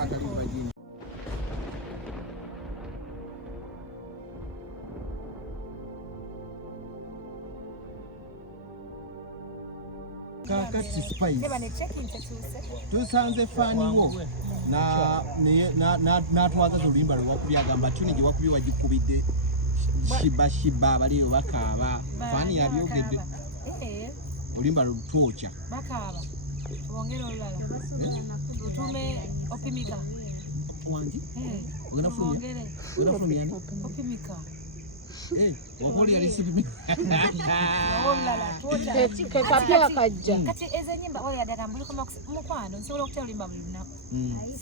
Kakati Spice tusanze faniwo n'atwaza oluyimba lwewakubye agamba tuni gye wakubye wagikubidde shiba baliyo bakaaba fani yabyogedde oluyimba lutwokya bakaaba tubongere olulala tutume opimika wangi ogenda fulumya opimika wakoli yali sipimika kapya kajja kati ezo nyimba oya dagamba kama mukwano nsobola okutera olimba buli lunaku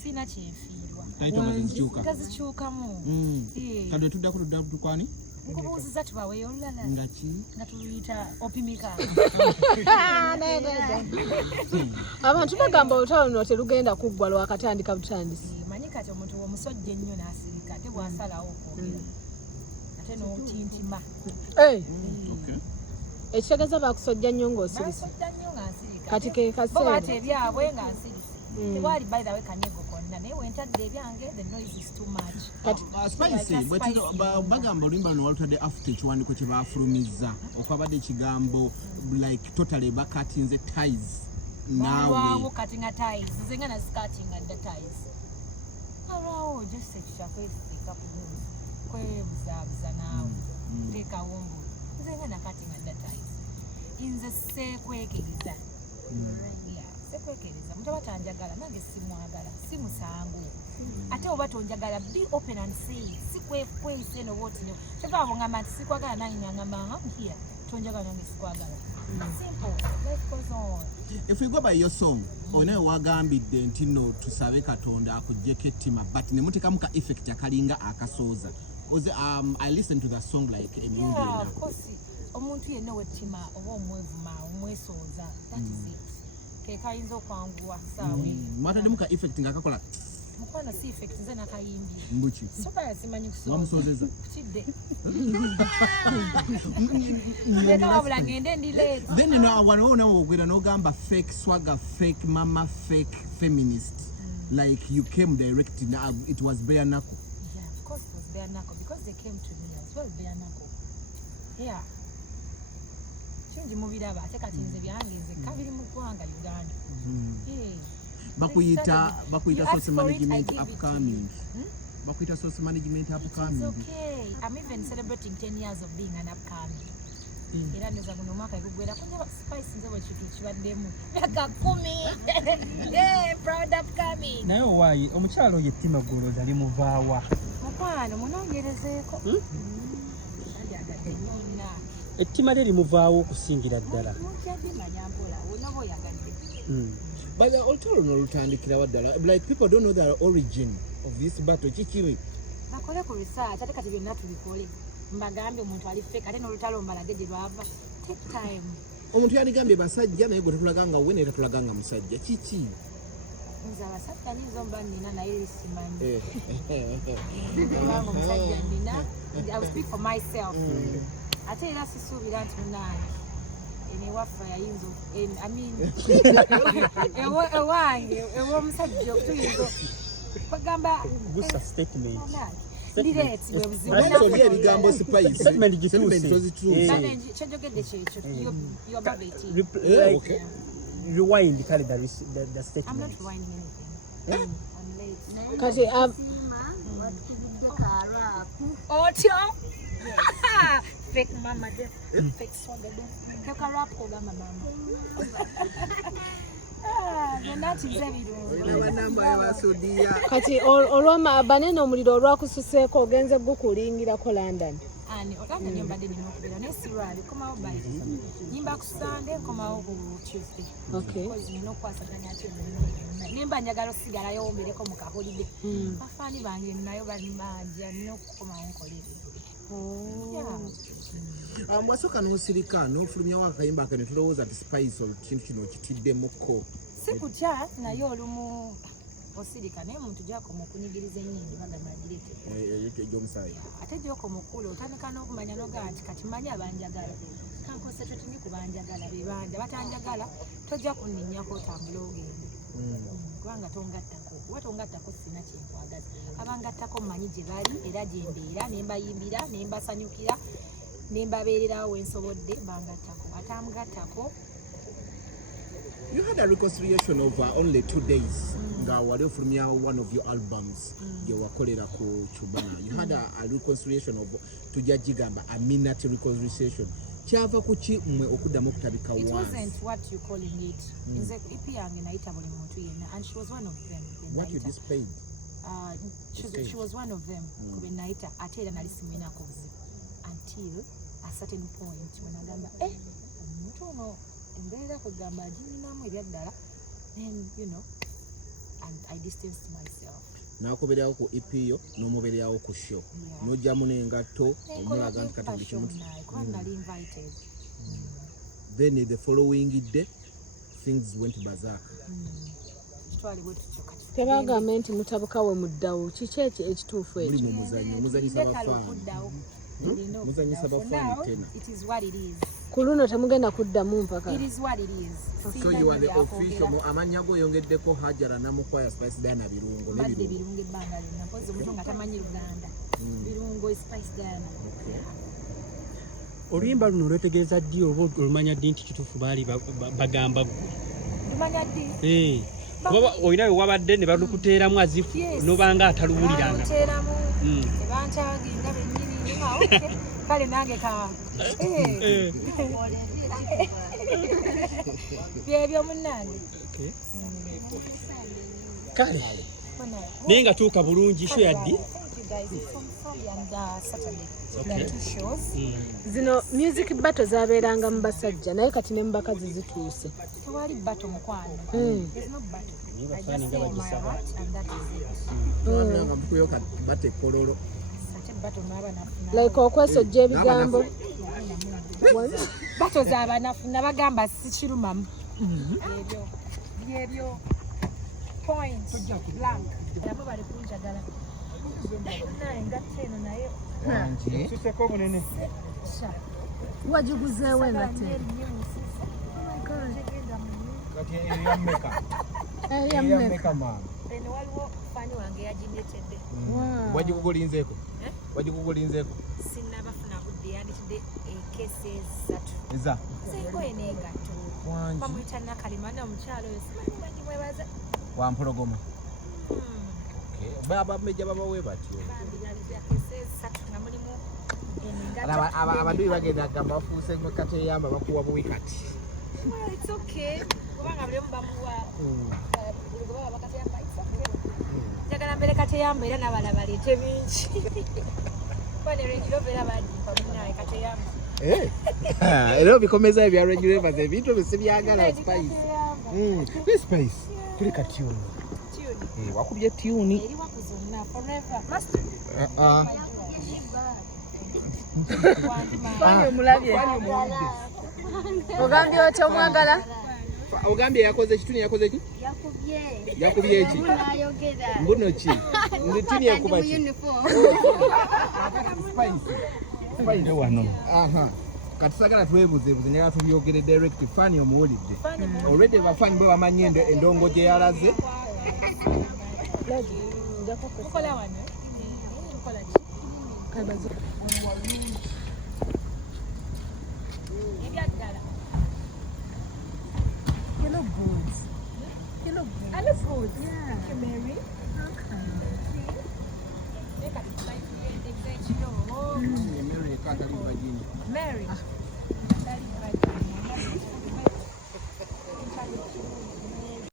sina kyenfiirwa kazikyukamu kadwe tudda tukwani nkubuuziza tubaweeyo olulala nga tuluyita opimika abantu bagamba olutalo luno terugenda kuggwa lwakatandika butandisi manyi kati omuntu omusojja ennyo n'asirika ate bw'asalawo okwogera ate n'otintima ekitegeeza bakusojja nnyo ng'osirise kati ke kaseera ate ebyabwe nga nsirise tewali by the way kanyego konna naye wentadde ebyange the noise is too much Spice bagamba oluyimba luno walutadde after ekiwandiiko kye baafulumizza okwabadde ekigambo like totally bakatinze ties naawe katinga ties nze nga nasikatinga dda ties alwawo just ekikyakwesiika kwebuzaabuza naawe teekawombo nze nga nakatinga dda ties nze seekwekereza sekwekereza muntu aba tanjagala nange simwagala si musango ate oba tonjagala be open and say sikwekwese nobotino kyovaawo ngamba nti sikwagala nange ngamba here tonjagala nange sikwagala simple life goes on. If we go by your song onaye wagambidde nti no tusabe katonda akuggyeko ettima but ne mutekamu ka effect akalinga akasooza I listened to the song like a movie. Yeah, of course omuntu yenna wettima oba omwevuma omwesooza that is it kayinza okwanguwa saawe mwataddemu ka effect nga kakola mukwano si effect nze nakayimbye mbuki soba simanyi kusooza wamusoozeza kidde leka wabula ngende ndi late then wano nawe ogwera n'ogamba fake swagger fake mama fake feminist like you came direct it was bare knuckle. Yeah, of course it was bare knuckle because they came to me as well bare knuckle. Yeah. Kingi mubiraba ate kati nze byange nze kabiri mu ggwanga Uganda. Bakuyita source management upcoming. Bakuyita source management upcoming. It's okay. I'm even celebrating 10 years of being an upcoming. Era neza guno mwaka igugwera kunya Spice nze bwe kitu kibaddemu myaka 10. Proud upcoming. Naye owayi omukyalo yettima golo dali muvaawa. Mukwano munongerezeeko. Ettima lye limuvaawo okusingira ddala. But olutalo luno lutandikirawa ddala like people don't know the origin of this battle kikiri bakole ku research ate kati byonna tubikole mbagambe omuntu ali fake ate n'olutalo mbalage gye lwava take time omuntu yandigambye basajja naye gwe tetulaganga we naye tetulaganga musajja kiki nze abasajja nizo mba nina naye simanyi kubanga omusajja nina I will speak for myself ate era sisuubira nti munange ewaffe yayinza ewange ew'omusajja tuyinza bagamba gusa statement direct bwe buzibu ebigambo Spice statement gituuse kyojogedde kyekyo you above it. Rewind kale the statement. I'm not rewinding anything. I'm late. Kati otyo fake mama fake swagger fake rap ogamba mama kati olwama banene omuliro olwakususeeko ogenze gukulingirako London London nyembadde nina okubeera naye sirwali komawo by nyimba ku Sunday nkomawo ku Tuesday nina okukwasaganya ate nimba njagala osigalayo wombereko mu kaholiday bafaani bange nayo bali manja nina okukomawo nkolere bwasooka n'osirika n'ofulumyawo akayimba ake ne tulowooza nti Spice kintu kino okitiddemukko si kutya naye olumu osirika naye muntu gyakoma okunyigiriza ennyingi bagamba direte egy'omusaayi ate gyokoma okula otandika n'okumanya nogaa nti kati manyi abanjagala kankonsentrate ku banjagala be banja batanjagala tojja kunninnyako otambula ogende kubanga tongattako kuba tongattako sina kyenkwagaza abangattako mmanyi gye bali era gye mbeera ne mbayimbira ne mbasanyukira ne mbabeererawo wensobodde bangattako atamgattako. You had a reconciliation of only 2 days. Nga wali ofulumya one of your albums gye wakolera ku Chubana. You had a reconciliation of tujja gigamba a minute reconciliation. Kyava kuki mmwe okuddamu okutabika It once? wasn't what you calling it. Nze EP yange nayita buli muntu yenna and she was one of them. What you displayed? She was one of them. Kube nayita ate era nali simulinako buzibu until a certain point when agamba omuntu ono embeera kugamba aginyinamu ebyaddala then you know and I distanced myself. Nakubeerawo ku EP yo n'omubeerawo ku show. N'ojjamu n'engatto omulaga nti kati buli kimu. Nali invited. Then the following day things went berserk. Tebagamba nti mutabukawe muddawo kiki ekituufu ekyo? Muli mu muzannyo muzanyisa bafaani. Muzanyisa bafaani tena. It is what it is. Ku luno temugenda kuddamu mpaka. It is what it is. So you are the official. Amanya go yongeddeko Hajara Namukwaya Spice Diana birungo ne Badde birungo ebbanga lyonna mpozi omuntu nga tamanyi Luganda. Birungo Spice Diana. Oluyimba luno olwetegereza ddi oba olumanya ddi nti kituufu baali bagamba gwe? Lumanya ddi? Kuba olina we wabadde ne balukuteeramu azifu n'obanga ataluwuliranga. Balukuteeramu tebantaginga bennyini nga okay kale nange ka byebyo munnange. Kale naye nga tuuka bulungi sho yaddi zino music battle zabeeranga mu basajja naye kati ne mu bakazi zituuse. Tewali battle mukwano. There's no battle. I just say my heart and that is it. Nga mpuyoka bate kololo. Like okwesojja ebigambo. Battle z'abanafu nabagamba sikirumamu. Byebyo point blank nabo bali kunjagala. Naye ngatte eno naye suseko bunene wagiguzeewo engate kati eyammeka eyammeka eno waliwo fani wange yaginyetedde. Wagikugulinzeeko? Wagikugulinzeeko? Sinnabafuna budde yandikidde ekesi esatu. Eza? Zengoye n'engatto. Bamuyita Nakalimana omukyalo oyo simanyi mwebaza. Wampologoma. Abamejja babawe batyo. Abantu bagenda agamba bafuuse kateyamba bakuwa buwi kati. It's okay. Kubanga buli omu bamuwa buli bakateyamba it's okay. Njagala mbere kateyamba era n'abala baleete bingi. Kwane Range Rover era badimpa munnaye kateyamba. Era bikomeza ebya Range Rover ebintu bye sibyagala Spice. This Spice kuli katuni. Wakubye tune. Eri wakuzonna forever. Master. Fani omulabye. Ogambye otya omwagala? Ogambye yakoze kituni yakoze ki? Yakubye ki? Mbuno ki? Nditini yakuba ki? Spice wano. Kati sagala twebuze njagala tubyogere direct Fani omuwulidde. Already bafani bwe bamanyi endongo gye yalaze. Mukola wano. Mukola ki? Kabazo. Ebyaddala. You look good. You look good. I look good. Yeah. Thank you, Mary. Okay. Look at the light.